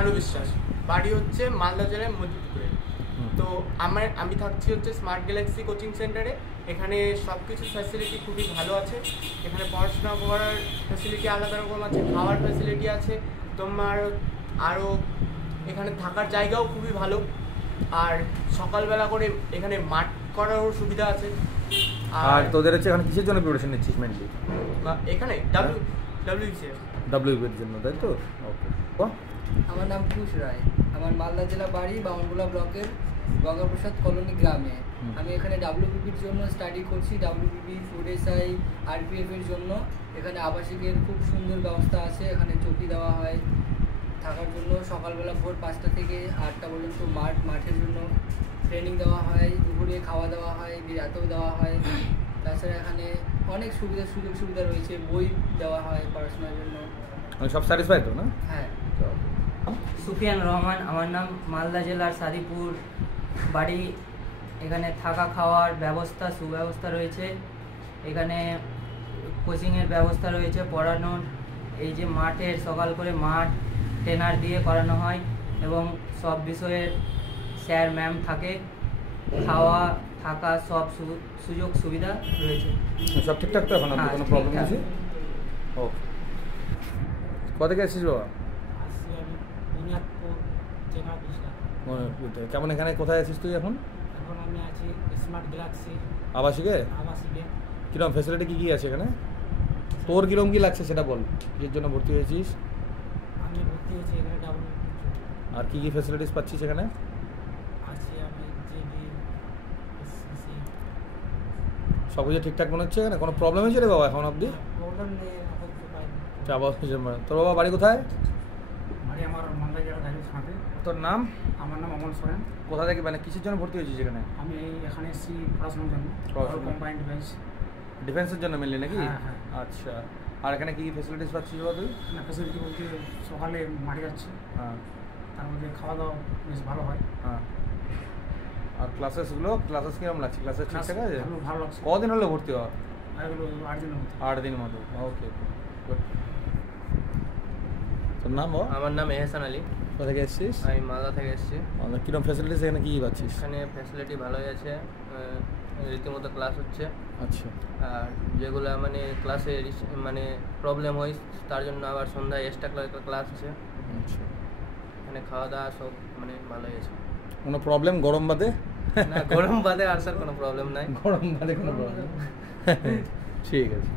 আনুবিশ্বাস, বাড়ি হচ্ছে মালদা জেলার মধ্যপুরে। তো আমি থাকছি হচ্ছে স্মার্ট গ্যালাক্সি কোচিং সেন্টারে। এখানে সব কিছু ফ্যাসিলিটি খুবই ভালো আছে। এখানে পড়াশোনা করার ফ্যাসিলিটি আলাদা রকম আছে, খাওয়ার ফ্যাসিলিটি আছে তোমার, আরও এখানে থাকার জায়গাও খুবই ভালো। আর সকালবেলা করে এখানে মাঠ করারও সুবিধা আছে। আর তোদের হচ্ছে এখানে কিসের জন্য প্রিপারেশন নিচ্ছিস মেনলি? এখানে ডাব্লিউবির জন্য, তাই তো? ওকে। আমার নাম পিয়ুষ রায়, আমার মালদা জেলা বাড়ি বামনগোলা ব্লকের গঙ্গাপ্রসাদ কলোনি গ্রামে। আমি এখানে ডাব্লিউবির জন্য স্টাডি করছি, ডাব্লিউবি, ফুড এসআই, আরপিএফের জন্য। এখানে আবাসিকের খুব সুন্দর ব্যবস্থা আছে, এখানে চৌকি দেওয়া হয় থাকার জন্য। সকালবেলা ভোর 5টা থেকে 8টা পর্যন্ত মাঠের জন্য ট্রেনিং দেওয়া হয়, দুপুরে খাওয়া দাওয়া হয়, রাতেও দেওয়া হয়। তাছাড়া এখানে অনেক সুযোগ সুবিধা রয়েছে, বই দেওয়া হয় পড়াশোনার জন্য। সব স্যাটিসফাই তো না? হ্যাঁ। সুফিয়ান রহমান, আমার নাম, মালদা জেলার সাদিপুর বাড়ি। এখানে থাকা খাওয়ার ব্যবস্থা সুব্যবস্থা রয়েছে, এখানে কোচিংয়ের ব্যবস্থা রয়েছে, পড়ানোর এই যে মাঠের সকাল করে মাঠ ট্রেনার দিয়ে করানো হয় এবং সব বিষয়ের স্যার ম্যাম থাকে, খাওয়া থাকা সব সুযোগ সুবিধা রয়েছে। সব ঠিকঠাক তো? এখন কোনো প্রবলেম আছে? ওকে। কোথা থেকে এসেছিস বাবা? কেমন এখানে কোথায় আছিস তুই এখন? এখন আমি আছি স্মার্ট গ্যালাক্সি আবাসিকে। কিরকম ফ্যাসিলিটি কী আছে এখানে? তোর কিরকম কী লাগছে সেটা বল, এর জন্য ভর্তি হয়েছিস? আমি ভর্তি হয়েছি এখানে আর কী কী ফ্যাসিলিটিস পাচ্ছিস এখানে? আছি আমি জিবি এসসি সব কিছু ঠিকঠাক মনে হচ্ছে এখানে? কোনো প্রবলেম হয়েছে রে বাবা এখন অবধি? প্রবলেম নেই আপাতত পাইনি। তোর বাবা বাড়ি কোথায়? বাড়ি আমার মালদা জেলার গাজল থানাতে। তোর নাম? আমার নাম অমল সোরেন। কোথা থেকে, মানে কিসের জন্য ভর্তি হয়েছিস এখানে? আমি এখানে এসেছি পড়াশোনার জন্য, কম্বাইন্ড ডিফেন্স। ডিফেন্সের জন্য মেনলি নাকি? হ্যাঁ। আচ্ছা। আর এখানে কী কী ফ্যাসিলিটিস পাচ্ছিস বাবা তুই? ফ্যাসিলিটি বলতে সকালে মাঠে যাচ্ছি, হ্যাঁ, তার মধ্যে খাওয়া দাওয়া বেশ ভালো হয়। হ্যাঁ। আর ক্লাসেস কিরকম লাগছে? ক্লাসেস ঠিকঠাক আছে? ভালো লাগছে। কদিন হলো ভর্তি হওয়া? এগুলো 8 দিনের মতো। 8 দিন মতো। ওকে, গুড। তোর নাম? আমার নাম এহসান আলী। কোথা থেকে এসেছিস? আমি মালদা থেকে এসেছি। কীরকম ফ্যাসিলিটিস এখানে কী পাচ্ছিস? এখানে ফ্যাসিলিটি ভালোই আছে, রীতিমতো ক্লাস হচ্ছে। আচ্ছা। আর যেগুলো মানে ক্লাসে মানে প্রবলেম হয় তার জন্য আবার সন্ধ্যায় এক্সট্রা ক্লাস আছে। আচ্ছা। এখানে খাওয়া দাওয়া সব মানে ভালোই আছে। কোনো প্রবলেম গরম বাদে? না, গরম বাদে আর স্যার কোনো প্রবলেম নাই। গরম বাদে কোনো প্রবলেম? ঠিক আছে।